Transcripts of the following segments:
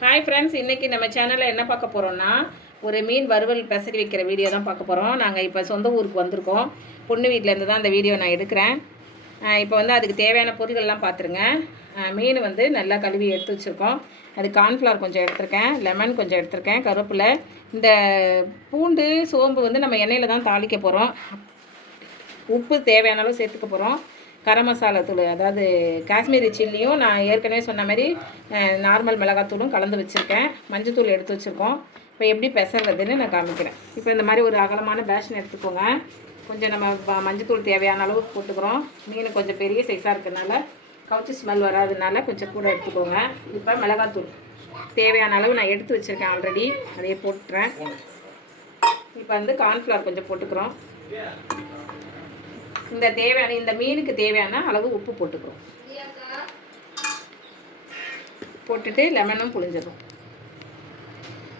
Hi friends இன்றைக்கி நம்ம சேனலில் என்ன பார்க்க போகிறோம்னா ஒரு மீன் வறுவல் பெசரி வைக்கிற வீடியோ தான் பார்க்க போகிறோம் நாங்கள் இப்போ சொந்த ஊருக்கு வந்திருக்கோம். பொண்ணு வீட்டிலேருந்து தான் அந்த வீடியோ நான் எடுக்கிறேன். இப்போ வந்து அதுக்கு தேவையான பொருட்கள்லாம் பார்த்துருங்க. மீன் வந்து நல்லா கழுவி எடுத்து வச்சுருக்கோம். அது கார்ன்ஃப்ளவர் கொஞ்சம் எடுத்திருக்கேன். லெமன் கொஞ்சம் எடுத்திருக்கேன். கருவேப்பிலை. இந்த பூண்டு சோம்பு வந்து நம்ம எண்ணெயில் தான் தாளிக்க போகிறோம் உப்பு தேவையான அளவு சேர்த்துக்க போகிறோம் கரம் மசாலா தூள் அதாவது காஷ்மீரி சில்லியும் நான் ஏற்கனவே சொன்ன மாதிரி நார்மல் மிளகாத்தூளும் கலந்து வச்சுருக்கேன். மஞ்சத்தூள் எடுத்து வச்சுருக்கோம். இப்போ எப்படி பெசறதுன்னு நான் காமிக்கிறேன். இப்போ இந்த மாதிரி ஒரு அகலமான பேஷன் எடுத்துக்கோங்க. கொஞ்சம் நம்ம மஞ்சத்தூள் தேவையான அளவு போட்டுக்கிறோம். மீன் கொஞ்சம் பெரிய சைஸாக இருக்கிறதுனால கவுச்சி ஸ்மெல் வராதனால கொஞ்சம் கூட எடுத்துக்கோங்க. இப்போ மிளகாத்தூள் தேவையான அளவு நான் எடுத்து வச்சுருக்கேன் ஆல்ரெடி அதையே போட்டுறேன். இப்போ வந்து கார்ன்ஃப்ளவர் கொஞ்சம் போட்டுக்கிறோம். இந்த தேவையான இந்த மீனுக்கு தேவையான அளவு உப்பு போட்டுக்கிறோம். போட்டுட்டு லெமனும் புளிஞ்சிடும்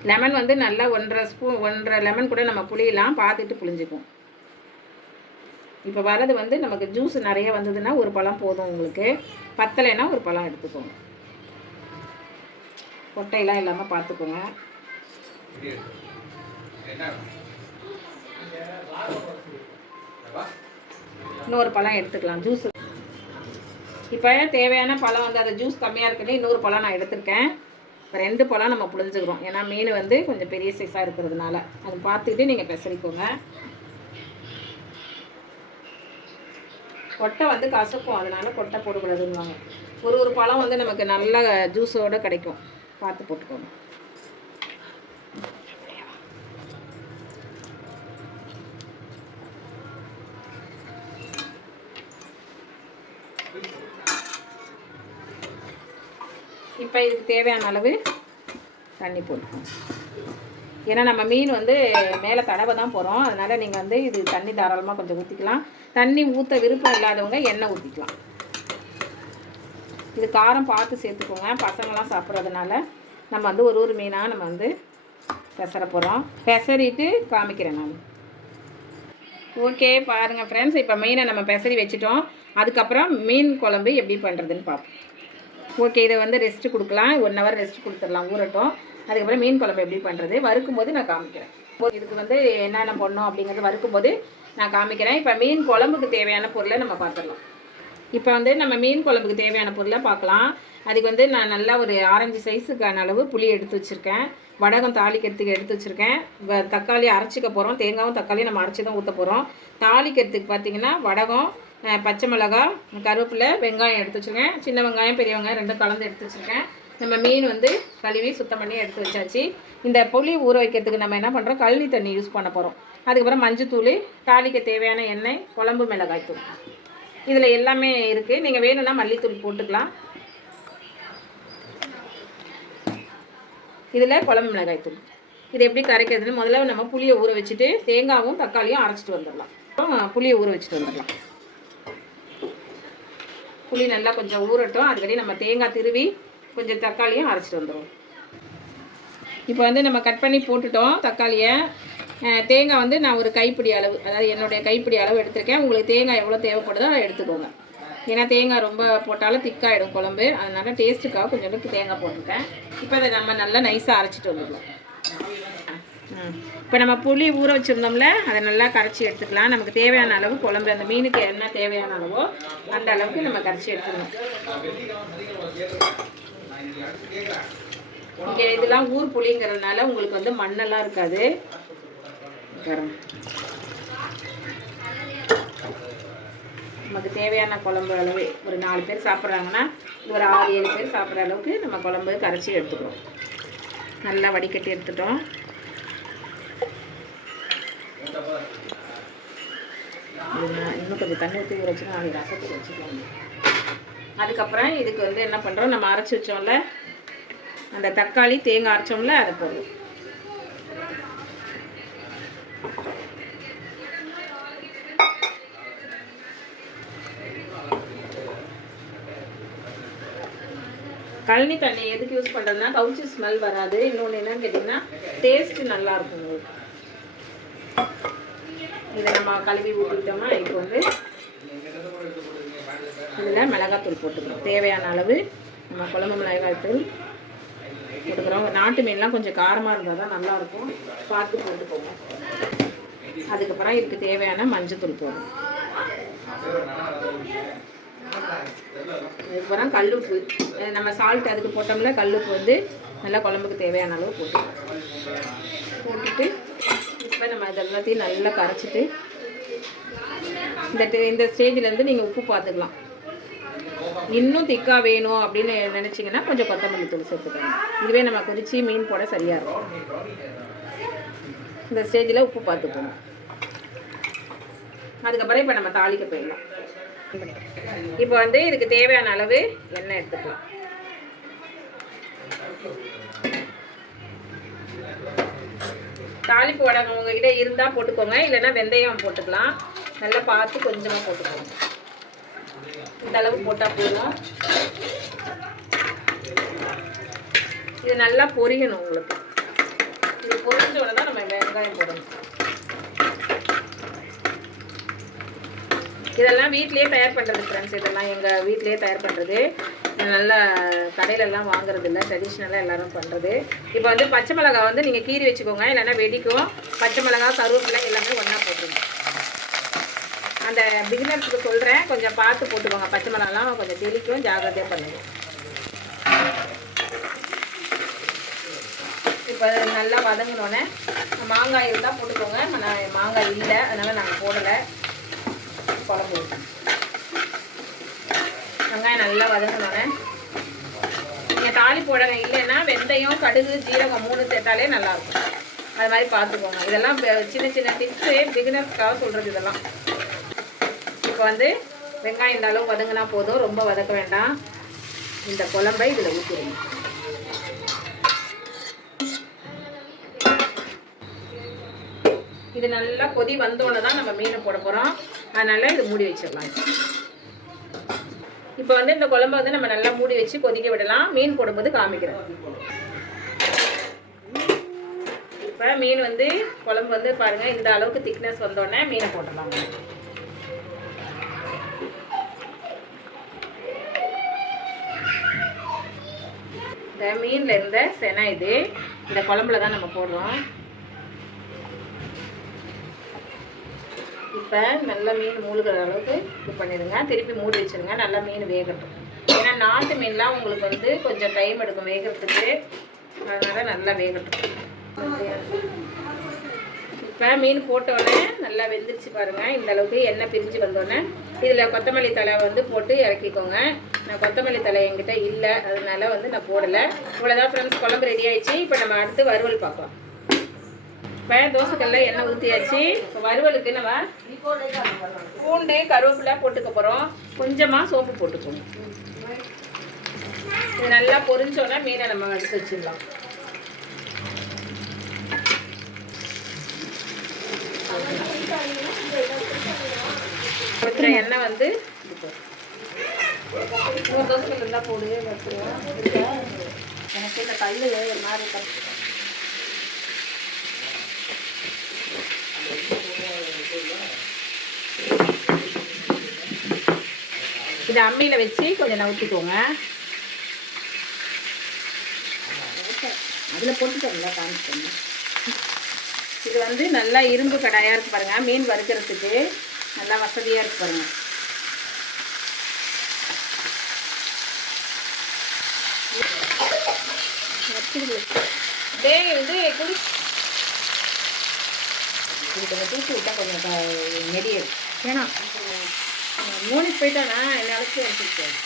லெமன் வந்து நல்லா ஒன்றரை ஸ்பூன் ஒன்றரை லெமன் கூட நம்ம புளியலாம் பார்த்துட்டு புளிஞ்சுக்கும் இப்போ வரது வந்து நமக்கு ஜூஸ் நிறைய வந்ததுன்னா ஒரு பழம் போதும் உங்களுக்கு. பத்தலைன்னா ஒரு பழம் எடுத்துக்கோங்க. கொட்டையெல்லாம் இல்லாமல் பார்த்துக்கோங்க. இன்னொரு பழம் எடுத்துக்கலாம் ஜூஸ் இப்போ தேவையான பழம் வந்து அந்த ஜூஸ் கம்மியாக இருக்குன்னு இன்னொரு பழம் நான் எடுத்திருக்கேன். இப்போ ரெண்டு பழம் நம்ம புழிஞ்சுக்கிறோம். ஏன்னா மீன் வந்து கொஞ்சம் பெரிய சைஸாக இருக்கிறதுனால. அது பார்த்துக்கிட்டு நீங்கள் பெசரிக்கோங்க. கொட்டை வந்து கசக்கும். அதனால கொட்டை போடக்கூடாதுன்னுவாங்க. ஒரு ஒரு பழம் வந்து நமக்கு நல்ல ஜூஸோடு கிடைக்கும். பார்த்து போட்டுக்கோங்க. இப்போ இதுக்கு தேவையான அளவு தண்ணி போட்டுக்கோங்க. ஏன்னா நம்ம மீன் வந்து மேலே தடவை தான் போகிறோம் அதனால் நீங்கள் வந்து இது தண்ணி தாராளமாக கொஞ்சம் ஊற்றிக்கலாம் தண்ணி ஊற்ற விருப்பம் இல்லாதவங்க எண்ணெய் ஊற்றிக்கலாம் இது காரம் பார்த்து சேர்த்துக்கோங்க. பசங்களாம் சாப்பிட்றதுனால நம்ம வந்து ஒரு ஒரு மீனாக நம்ம வந்து பெசர போகிறோம் பெசரிட்டு காமிக்கிறேன் நான். ஓகே பாருங்கள் ஃப்ரெண்ட்ஸ் இப்போ மீனை நம்ம பெசரி வச்சுட்டோம். அதுக்கப்புறம் மீன் குழம்பு எப்படி பண்ணுறதுன்னு பார்ப்போம் ஓகே இதை வந்து ரெஸ்ட்டு கொடுக்கலாம். ஒன் ஹவர் ரெஸ்ட் கொடுத்துடலாம் ஊறட்டும். அதுக்கப்புறம் மீன் குழம்பு எப்படி பண்ணுறது வறுக்கும் போது நான் காமிக்கிறேன். இதுக்கு வந்து என்னென்ன பண்ணணும் அப்படிங்கிறது வறுக்கும் போது நான் காமிக்கிறேன். இப்போ மீன் குழம்புக்கு தேவையான பொருளை நம்ம பார்த்துடலாம். இப்போ வந்து நம்ம மீன் குழம்புக்கு தேவையான பொருளை பார்க்கலாம். அதுக்கு வந்து நான் நல்லா ஒரு ஆரஞ்சு சைஸுக்கான அளவு புளி எடுத்து வச்சுருக்கேன். வடகம் தாளிக்கிறதுக்கு எடுத்து வச்சுருக்கேன். தக்காளி அரைச்சிக்க போகிறோம் தேங்காயும் தக்காளியும் நம்ம அரைச்சி தான் ஊற்ற போகிறோம் தாளிக்கிறதுக்கு பார்த்தீங்கன்னா வடகம் பச்சை மிளகாய் கருவேப்பிலை வெங்காயம் எடுத்து வச்சுருக்கேன். சின்ன வெங்காயம் பெரிய வெங்காயம் ரெண்டும் கலந்து எடுத்து வச்சுருக்கேன். நம்ம மீன் வந்து கழுவி சுத்தம் பண்ணி எடுத்து வச்சாச்சு. இந்த புளி ஊற வைக்கிறதுக்கு நம்ம என்ன பண்ணுறோம் கழுவி தண்ணி யூஸ் பண்ண போகிறோம் அதுக்கப்புறம் மஞ்சத்தூள் தாளிக்க தேவையான எண்ணெய் குழம்பு மிளகாய் தூள். இதில் எல்லாமே இருக்குது நீங்கள் வேணும்னா மல்லித்தூள் போட்டுக்கலாம். இதில் குழம்பு மிளகாய் தூள். இது எப்படி கரைக்கிறதுன்னு முதல்ல நம்ம புளியை ஊற வச்சுட்டு தேங்காவும் தக்காளியும் அரைச்சிட்டு வந்துடலாம். அப்புறம் புளியை ஊற வச்சுட்டு வந்துடலாம். புளி நல்லா கொஞ்சம் ஊறட்டும் அதுக்கடி நம்ம தேங்காய் திருவி கொஞ்சம் தக்காளியும் அரைச்சிட்டு வந்துடும் இப்போ வந்து நம்ம கட் பண்ணி போட்டுட்டோம் தக்காளியை. தேங்காய் வந்து நான் ஒரு கைப்பிடி அளவு அதாவது என்னுடைய கைப்பிடி அளவு எடுத்திருக்கேன். உங்களுக்கு தேங்காய் எவ்வளோ தேவைப்படுதோ அதை எடுத்துக்கோங்க. ஏன்னா தேங்காய் ரொம்ப போட்டாலும் திக்காகிடும் குழம்பு. அதனால் டேஸ்ட்டுக்காக கொஞ்சோண்டு தேங்காய் போட்டிருக்கேன். இப்போ அதை நம்ம நல்லா நைஸாக அரைச்சிட்டு வந்துடலாம். இப்போ நம்ம புளி ஊற வச்சுருந்தோம்ல அதை நல்லா கரைச்சி எடுத்துக்கலாம். நமக்கு தேவையான அளவு குழம்பு அந்த மீனுக்கு என்ன தேவையான அளவோ அந்த அளவுக்கு நம்ம கரைச்சி எடுத்துக்கணும். இங்கே இதெல்லாம் ஊர் புளிங்கிறதுனால உங்களுக்கு வந்து மண்ணெல்லாம் இருக்காது. நமக்கு தேவையான குழம்பு அளவு ஒரு நாலு பேர் சாப்பிட்றாங்கன்னா ஒரு ஆறு ஏழு பேர் சாப்பிட்ற அளவுக்கு நம்ம குழம்பு கரைச்சி எடுத்துக்கிறோம் நல்லா வடிகட்டி எடுத்துட்டோம் இது நான் இன்னும் கொஞ்சம் தண்ணி ஊற்றி வச்சுன்னா அது ரசத்துக்கு வச்சுக்கலாம். அதுக்கப்புறம் இதுக்கு வந்து என்ன பண்ணுறோம் நம்ம அரைச்சி வச்சோம்ல அந்த தக்காளி தேங்காய் அரைச்சோம்ல அதை போடுவோம். கழனி தண்ணி எதுக்கு யூஸ் பண்ணுறதுனா கவுச்சி ஸ்மெல் வராது. இன்னொன்று என்னன்னு கேட்டிங்கன்னா டேஸ்ட்டு நல்லாயிருக்கும் உங்களுக்கு. இதை நம்ம கழுவி ஊற்றிட்டோமா இப்போ வந்து இதில் மிளகாத்தூள் போட்டுக்கணும். தேவையான அளவு நம்ம குழம்பு மிளகாய்த்தூள் போட்டுக்கிறோம். நாட்டு மீன்லாம் கொஞ்சம் காரமாக இருந்தால் தான் நல்லாயிருக்கும். பார்த்து போட்டுக்கோங்க அதுக்கப்புறம் இதுக்கு தேவையான மஞ்சத்தூள் போடும் அதுக்கப்புறம் கல்லுப்பு. நம்ம சால்ட் அதுக்கு போட்டோம்ல கல்லுப்பு வந்து நல்லா குழம்புக்கு தேவையான அளவு போட்டு போட்டுட்டு நம்ம இதெல்லாத்தையும் நல்லா கரைச்சிட்டு இந்த இந்த ஸ்டேஜ்லேருந்து நீங்கள் உப்பு பார்த்துக்கலாம் இன்னும் திக்காக வேணும் அப்படின்னு நினச்சிங்கன்னா கொஞ்சம் கொத்தமல்லி தூள் சேர்த்துக்கோங்க இதுவே நம்ம குதிச்சு மீன் போட சரியாக இருக்கும். இந்த ஸ்டேஜில் உப்பு பார்த்துக்கணும் அதுக்கப்புறம் இப்போ நம்ம தாளிக்க போயிடலாம். இப்போ வந்து இதுக்கு தேவையான அளவு எண்ணெய் எடுத்துக்கலாம். தாளிப்பு வடகம் உங்ககிட்ட இருந்தால் போட்டுக்கோங்க இல்லைன்னா வெந்தயம் போட்டுக்கலாம். நல்லா பார்த்து கொஞ்சமாக போட்டுக்கோங்க. இந்த அளவு போட்டால் போதும். இது நல்லா பொரியணும் உங்களுக்கு. இது பொரிஞ்ச உடனே தான் நம்ம வெங்காயம் போடணும். இதெல்லாம் வீட்லேயே தயார் பண்ணுறது ஃப்ரெண்ட்ஸ் இதெல்லாம் எங்கள் வீட்லேயே தயார் பண்ணுறது நல்லா கடையிலலாம் வாங்குறது இல்லை ட்ரெடிஷ்னலாக எல்லோரும் பண்ணுறது இப்போ வந்து பச்சை மிளகா வந்து நீங்கள் கீறி வச்சுக்கோங்க இல்லைன்னா வெடிக்கும். பச்சை மிளகா கருவேப்பிலை எல்லாமே ஒன்றா போட்டுருங்க. அந்த பிகினர்ஸுக்கு சொல்கிறேன் கொஞ்சம் பார்த்து போட்டுக்கோங்க. பச்சை மிளகாலாம் கொஞ்சம் தெளிக்கும் ஜாகிரதையாக பண்ணுங்க. இப்போ நல்லா வதங்கினோடனே மாங்காய் இருந்தால் போட்டுக்கோங்க. நான் மாங்காய் இல்லை அதனால் நாங்கள் போடலை. குழம்பு ஊத்தணும். வெங்காயம் நல்லா வதங்கினோடனே நீங்கள் தாலி போடங்க இல்லைன்னா வெந்தயம் கடுகு ஜீரகம் மூணு சேர்த்தாலே நல்லாயிருக்கும். அது மாதிரி பார்த்துக்கோங்க. இதெல்லாம் சின்ன சின்ன டிப்ஸு பிகினர்ஸ்க்காக சொல்கிறது இதெல்லாம். இப்போ வந்து வெங்காயம் இந்த அளவு வதங்கினா போதும். ரொம்ப வதக்க வேண்டாம். இந்த குழம்பை இதில் ஊற்றிடுங்க இது நல்லா கொதி வந்தோடனே தான் நம்ம மீனை போட போகிறோம் அதனால் இது மூடி வச்சிடலாம். இப்போ வந்து இந்த குழம்ப வந்து நம்ம நல்லா மூடி வச்சு கொதிக்க விடலாம். மீன் போடும்போது காமிக்கிறோம் இப்போ மீன் வந்து குழம்பு வந்து பாருங்கள் இந்த அளவுக்கு திக்னஸ் வந்தோடனே மீனை போட்டலாம் இந்த மீனில் இருந்த செனை இது இந்த குழம்புல தான் நம்ம போடுறோம். இப்போ நல்லா மீன் மூழ்கிற அளவுக்கு இது பண்ணிடுங்க. திருப்பி மூடி வச்சுருங்க. நல்லா மீன் வேகட்டும். ஏன்னா நாட்டு மீன்லாம் உங்களுக்கு வந்து கொஞ்சம் டைம் எடுக்கும் வேகிறதுக்கு. அதனால் நல்லா வேகட்டும். இப்போ மீன் போட்டோடனே நல்லா வெந்துருச்சு பாருங்கள் இந்த அளவுக்கு எண்ணெய் பிரிஞ்சு வந்தோடனே இதில் கொத்தமல்லி தழை வந்து போட்டு இறக்கிக்கோங்க. நான் கொத்தமல்லி தழை என்கிட்ட இல்லை. அதனால வந்து நான் போடலை. இவ்வளோதான் ஃப்ரெண்ட்ஸ் குழம்பு ரெடி ஆயிடுச்சு. இப்போ நம்ம அடுத்து வறுவல் பார்க்கலாம். பழைய தோசைக்கல்ல எண்ணெய் ஊற்றியாச்சு இப்போ வறுவலுக்கு என்னவா? பூண்டு கருவேப்பிலை போட்டுக்க போகிறோம் கொஞ்சமாக சோப்பு போட்டுக்கணும் இது நல்லா பொரிஞ்சோன்னா மீனை நம்ம எடுத்து வச்சிடலாம். எண்ணெய் வந்து இது தோசைக்கல் இருந்தால் போடு எனக்கு இந்த கல் ஒரு மாதிரி இதை அம்மியில் வச்சு கொஞ்சம் நவுத்திக்கோங்க அதில் போட்டுட்டோம்ல காமிச்சோங்க இது வந்து நல்லா இரும்பு கடாயாக இருக்கு பாருங்க. மீன் வறுக்கிறதுக்கு நல்லா வசதியாக இருக்கு பாருங்க. டேய் இது குடி. இது கொஞ்சம் தூக்கி விட்டா கொஞ்சம் நெடியும் ஏன்னா மூணு போயிட்டானா? என்ன அழைச்சி வச்சுருக்கேன்